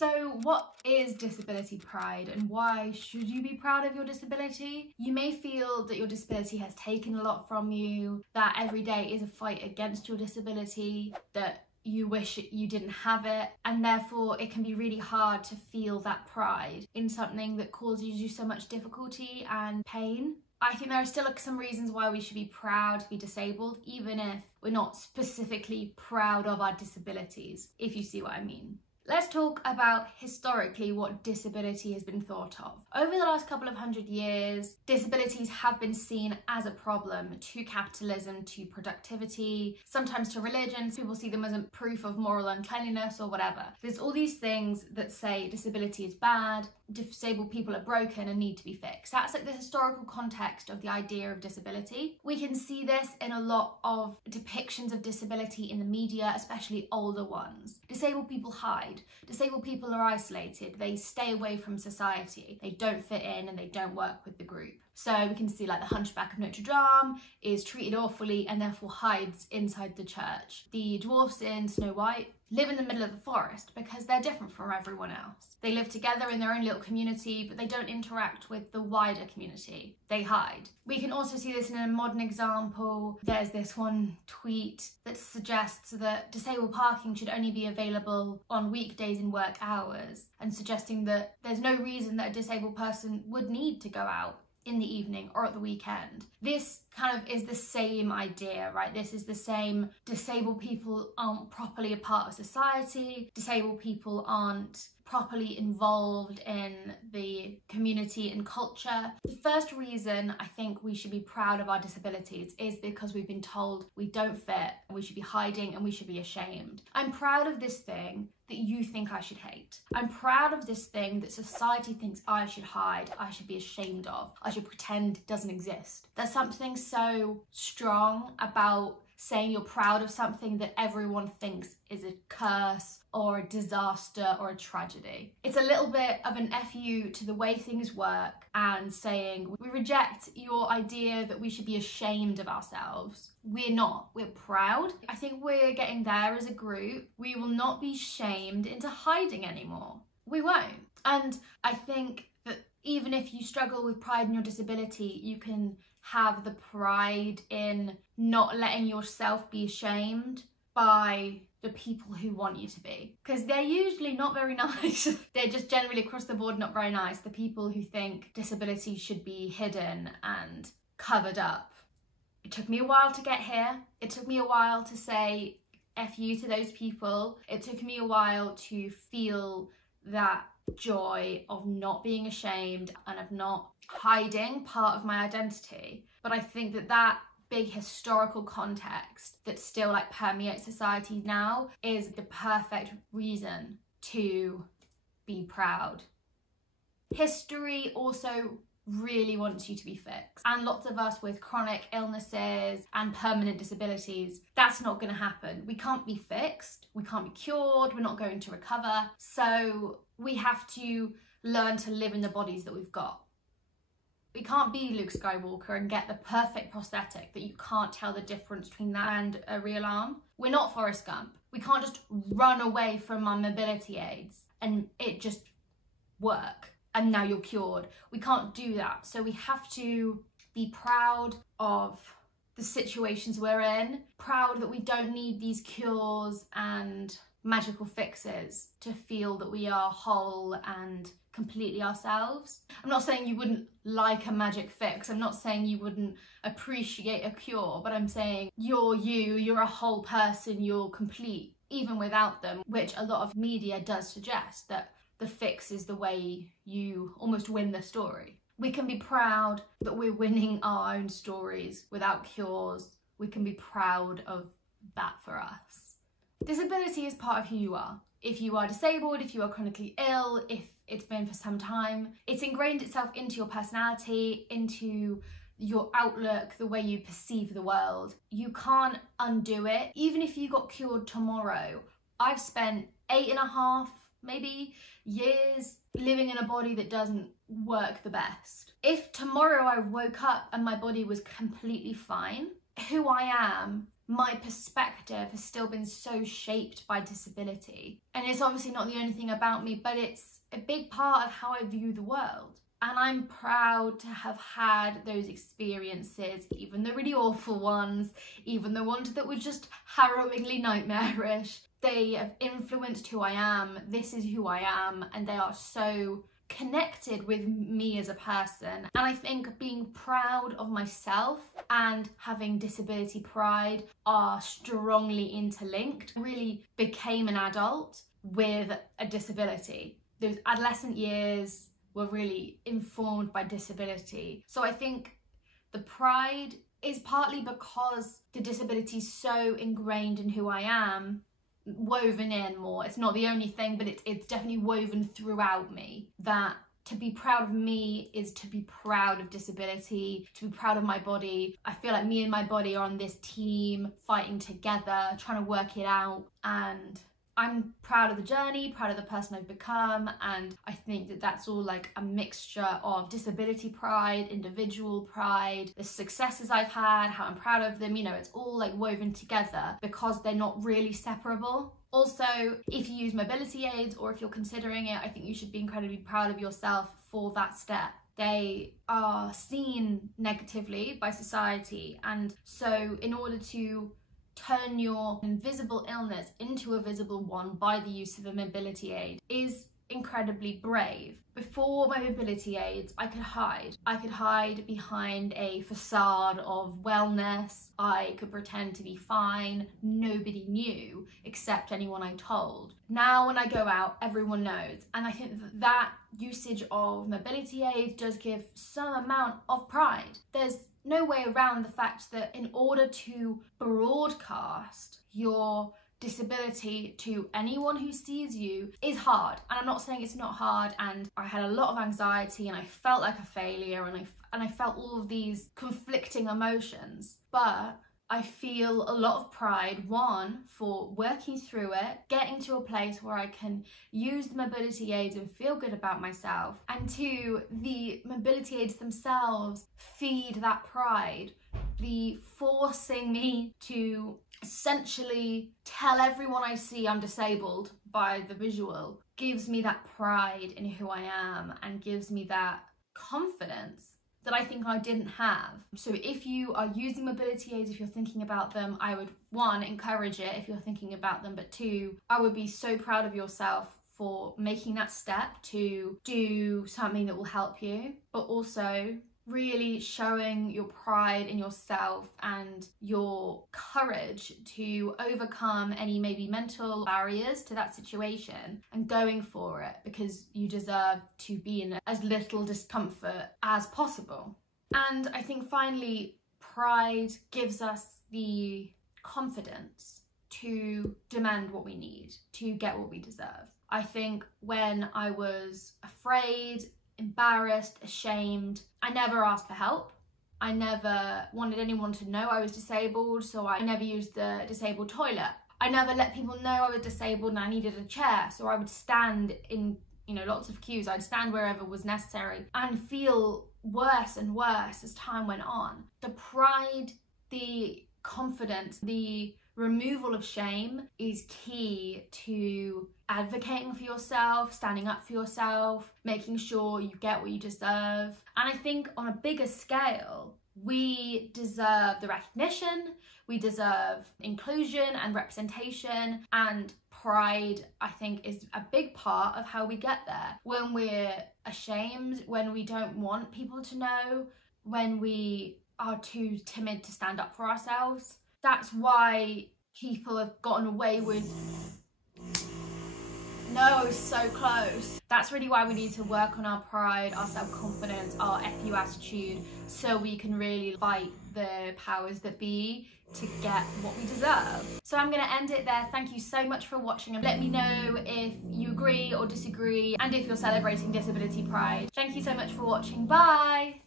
So what is disability pride and why should you be proud of your disability? You may feel that your disability has taken a lot from you, that every day is a fight against your disability, that you wish you didn't have it, and therefore it can be really hard to feel that pride in something that causes you so much difficulty and pain. I think there are still some reasons why we should be proud to be disabled, even if we're not specifically proud of our disabilities, if you see what I mean. Let's talk about historically what disability has been thought of. Over the last couple of 100 years, disabilities have been seen as a problem to capitalism, to productivity, sometimes to religion. People see them as a proof of moral uncleanliness or whatever. There's all these things that say disability is bad, disabled people are broken and need to be fixed. That's like the historical context of the idea of disability. We can see this in a lot of depictions of disability in the media, especially older ones. Disabled people hide. Disabled people are isolated. They stay away from society. They don't fit in and they don't work with the group. So we can see like the Hunchback of Notre Dame is treated awfully and therefore hides inside the church. The dwarfs in Snow White live in the middle of the forest because they're different from everyone else. They live together in their own little community, but they don't interact with the wider community. They hide. We can also see this in a modern example. There's this one tweet that suggests that disabled parking should only be available on weekdays in work hours, and suggesting that there's no reason that a disabled person would need to go out in the evening or at the weekend. This kind of is the same idea, right? This is the same. Disabled people aren't properly a part of society. Disabled people aren't properly involved in the community and culture. The first reason I think we should be proud of our disabilities is because we've been told we don't fit, and we should be hiding and we should be ashamed. I'm proud of this thing that you think I should hate. I'm proud of this thing that society thinks I should hide, I should be ashamed of, I should pretend it doesn't exist. There's something so strong about saying you're proud of something that everyone thinks is a curse or a disaster or a tragedy. It's a little bit of an FU to the way things work, and saying we reject your idea that we should be ashamed of ourselves. We're not, we're proud. I think we're getting there as a group. We will not be shamed into hiding anymore. We won't. And I think that even if you struggle with pride in your disability, you can have the pride in not letting yourself be ashamed by the people who want you to be, because they're usually not very nice. They're just generally across the board not very nice. The people who think disability should be hidden and covered up. It took me a while to get here. It took me a while to say F you to those people. It took me a while to feel that joy of not being ashamed and of not hiding part of my identity. But I think that that big historical context that still like permeates society now is the perfect reason to be proud. History also really wants you to be fixed, and lots of us with chronic illnesses and permanent disabilities, that's not going to happen. We can't be fixed, we can't be cured, we're not going to recover, so we have to learn to live in the bodies that we've got. We can't be Luke Skywalker and get the perfect prosthetic that you can't tell the difference between that and a real arm. We're not Forrest Gump. We can't just run away from our mobility aids and it just work and now you're cured. We can't do that. So we have to be proud of the situations we're in, proud that we don't need these cures and magical fixes to feel that we are whole and completely ourselves. I'm not saying you wouldn't like a magic fix, I'm not saying you wouldn't appreciate a cure, but I'm saying you're you, you're a whole person, you're complete even without them, which a lot of media does suggest that the fix is the way you almost win the story. We can be proud that we're winning our own stories without cures. We can be proud of that for us. Disability is part of who you are. If you are disabled, if you are chronically ill, if it's been for some time, it's ingrained itself into your personality, into your outlook, the way you perceive the world. You can't undo it. Even if you got cured tomorrow, I've spent 8.5, maybe, years living in a body that doesn't work the best. If tomorrow I woke up and my body was completely fine, who I am, my perspective has still been so shaped by disability. And it's obviously not the only thing about me, but it's a big part of how I view the world. And I'm proud to have had those experiences, even the really awful ones, even the ones that were just harrowingly nightmarish. They have influenced who I am. This is who I am, and they are so connected with me as a person. And I think being proud of myself and having disability pride are strongly interlinked. I really became an adult with a disability. Those adolescent years were really informed by disability. So I think the pride is partly because the disability is so ingrained in who I am, woven in more. It's not the only thing, but it's definitely woven throughout me, that to be proud of me is to be proud of disability, to be proud of my body. I feel like me and my body are on this team, fighting together, trying to work it out, and I'm proud of the journey, proud of the person I've become, and I think that that's all like a mixture of disability pride, individual pride, the successes I've had, how I'm proud of them, you know, it's all like woven together because they're not really separable. Also, if you use mobility aids or if you're considering it, I think you should be incredibly proud of yourself for that step. They are seen negatively by society, and so in order to turn your invisible illness into a visible one by the use of a mobility aid is incredibly brave. Before my mobility aids, I could hide. I could hide behind a facade of wellness. I could pretend to be fine. Nobody knew except anyone I told. Now when I go out, everyone knows. And I think that usage of mobility aids does give some amount of pride. There's no way around the fact that in order to broadcast your disability to anyone who sees you is hard. And I'm not saying it's not hard, and I had a lot of anxiety and I felt like a failure and I felt all of these conflicting emotions, but I feel a lot of pride, one, for working through it, getting to a place where I can use the mobility aids and feel good about myself, and two, the mobility aids themselves feed that pride, the forcing me to essentially tell everyone I see I'm disabled by the visual gives me that pride in who I am and gives me that confidence that I think I didn't have. So if you are using mobility aids, if you're thinking about them, I would, one, encourage it if you're thinking about them, but two, I would be so proud of yourself for making that step to do something that will help you, but also really showing your pride in yourself and your courage to overcome any maybe mental barriers to that situation and going for it, because you deserve to be in as little discomfort as possible. And I think finally, pride gives us the confidence to demand what we need, to get what we deserve. I think when I was afraid, embarrassed, ashamed, I never asked for help. I never wanted anyone to know I was disabled, so I never used the disabled toilet. I never let people know I was disabled and I needed a chair, so I would stand in, you know, lots of queues. I'd stand wherever was necessary and feel worse and worse as time went on. The pride, the confidence, the removal of shame is key to advocating for yourself, standing up for yourself, making sure you get what you deserve. And I think on a bigger scale, we deserve the recognition, we deserve inclusion and representation, and pride, I think, is a big part of how we get there. When we're ashamed, when we don't want people to know, when we are too timid to stand up for ourselves, that's why people have gotten away with... No, so close. That's really why we need to work on our pride, our self-confidence, our FU attitude, so we can really fight the powers that be to get what we deserve. So I'm going to end it there. Thank you so much for watching, and let me know if you agree or disagree and if you're celebrating disability pride. Thank you so much for watching. Bye!